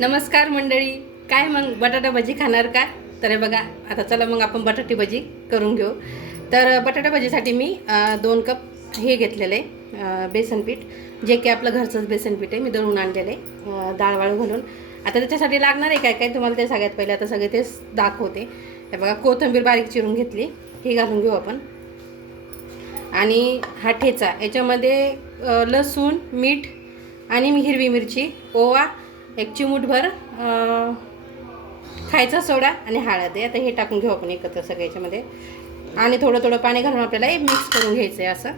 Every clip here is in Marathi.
नमस्कार मंडळी. काय मग बटाटा भजी खाणार का? तर हे बघा, आता चला मग आपण बटाटे भजी करून घेऊ. तर बटाटा भजीसाठी मी 2 कप हे घेतलेले बेसन पीठ, जे की आपलं घरचंच बेसन पीठ आहे. मी दळून आणलेले डाळ वाळू घालून. आता त्याच्यासाठी लागणार आहे काय काय तुम्हाला ते सगळ्यात पहिले आता सगळे तेच दाखवते. हे बघा, कोथिंबीर बारीक चिरून घेतली, ही घालून घेऊ आपण. आणि हा ठेचा, याच्यामध्ये लसूण, मीठ आणि हिरवी मिरची, ओवा, एक चिमूटभर खायचा सोडा आणि हळद आहे. आता हे टाकून घेऊ आपण एकत्र सगळं याच्यामध्ये. आणि थोडं थोडं पाणी घालून आपल्याला हे मिक्स करून घ्यायचं आहे असं.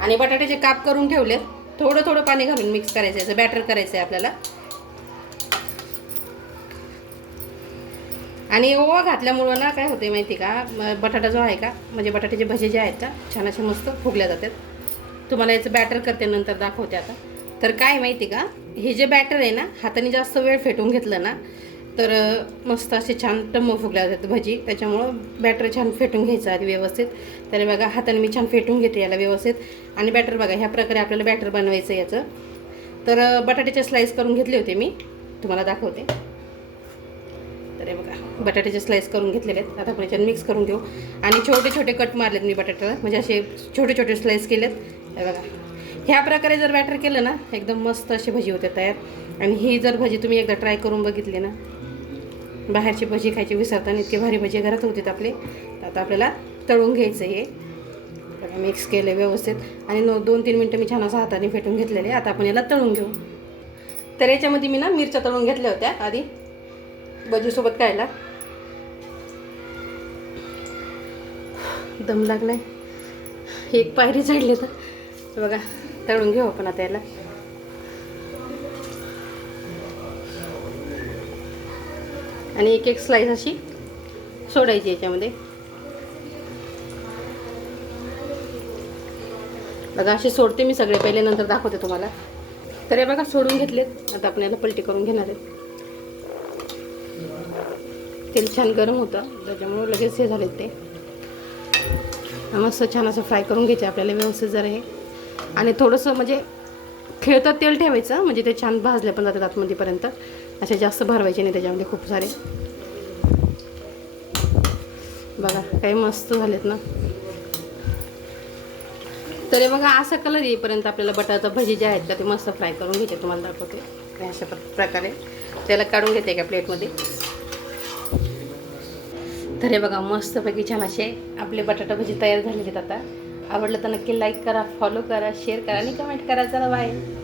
आणि बटाट्याचे काप करून ठेवले, थोडं थोडं पाणी घालून मिक्स करायचं आहे, बॅटर करायचं आहे आपल्याला. आणि ओवा घातल्यामुळं ना काय होते माहिती का, बटाटा जो आहे का, म्हणजे बटाट्याचे भजे जे आहेत का, छान असे मस्त फुगल्या जातात. तुम्हाला याचं बॅटर करते नंतर दाखवते आता. तर काय माहिती का, हे जे बॅटर आहे ना, हाताने जास्त वेळ फेटून घेतलं ना तर मस्त असे छान टम्म फुगल्या जातात भजी. त्याच्यामुळं बॅटर छान फेटून घ्यायचं आधी व्यवस्थित. तर बघा, हाताने मी छान फेटून घेते याला व्यवस्थित. आणि बॅटर बघा, ह्या प्रकारे आपल्याला बॅटर बनवायचं याचं. तर बटाट्याचे स्लाईस करून घेतले होते मी, तुम्हाला दाखवते. तर हे बघा, बटाट्याचे स्लाईस करून घेतलेले आहेत. आता आपण याच्यात मिक्स करून घेऊ. आणि छोटे छोटे कट मारलेत मी बटाट्याला, म्हणजे असे छोटे छोटे स्लाईस केलेत. हे बघा, ह्या प्रकारे जर बॅटर केलं ना, एकदम मस्त अशी भजी होते तयार. आणि ही जर भजी तुम्ही एकदा ट्राय करून बघितली ना, बाहेरची भजी खायची विसरताना इतके भारी भजी घरात होते आपले. आता आपल्याला तळून घ्यायचं हे. मिक्स केलं व्यवस्थित आणि 2-3 मिनटं मी छान असं हाताने फेटून घेतलेले. आता आपण याला तळून घेऊ. तर याच्यामध्ये मी ना मिरच्या तळून घेतल्या होत्या आधी भजीसोबत खायला. दम लागलाय, एक पायरी चढली. तर बघा, तळून घेऊ आपण आता याला. आणि एक एक स्लाईस अशी सोडायची याच्यामध्ये. बघा, अशी सोडते मी सगळे पहिले, नंतर दाखवते तुम्हाला. तर हे बघा, सोडून घेतलेत. आता आपण याला पलटी करून घेणार आहे. तेल छान गरम होतं, त्याच्यामुळे लगेच हे झालेत ते. मस्त छान असं फ्राय करून घ्यायचे आपल्याला व्यवस्थित जरा हे. आणि थोडंसं म्हणजे खेळतं तेल ठेवायचं, म्हणजे ते छान भाजले पण जातात आतमध्येपर्यंत. असे जास्त भरवायचे नाही त्याच्यामध्ये खूप सारे. बघा, काही मस्त झालेत ना. तर हे बघा, असा कलर येईपर्यंत आपल्याला बटाटा भजी जे आहेत का ते मस्त फ्राय करून घ्यायचे. तुम्हाला दाखवते अशा प्रकारे. त्याला काढून घेते एका प्लेटमध्ये. तर हे बघा, मस्तपैकी छान असे आपले बटाटा भजी तयार झालेले आहेत. आता आवडलं तर नक्की लाईक करा, फॉलो करा, शेअर करा आणि कमेंट करा. चला बाय.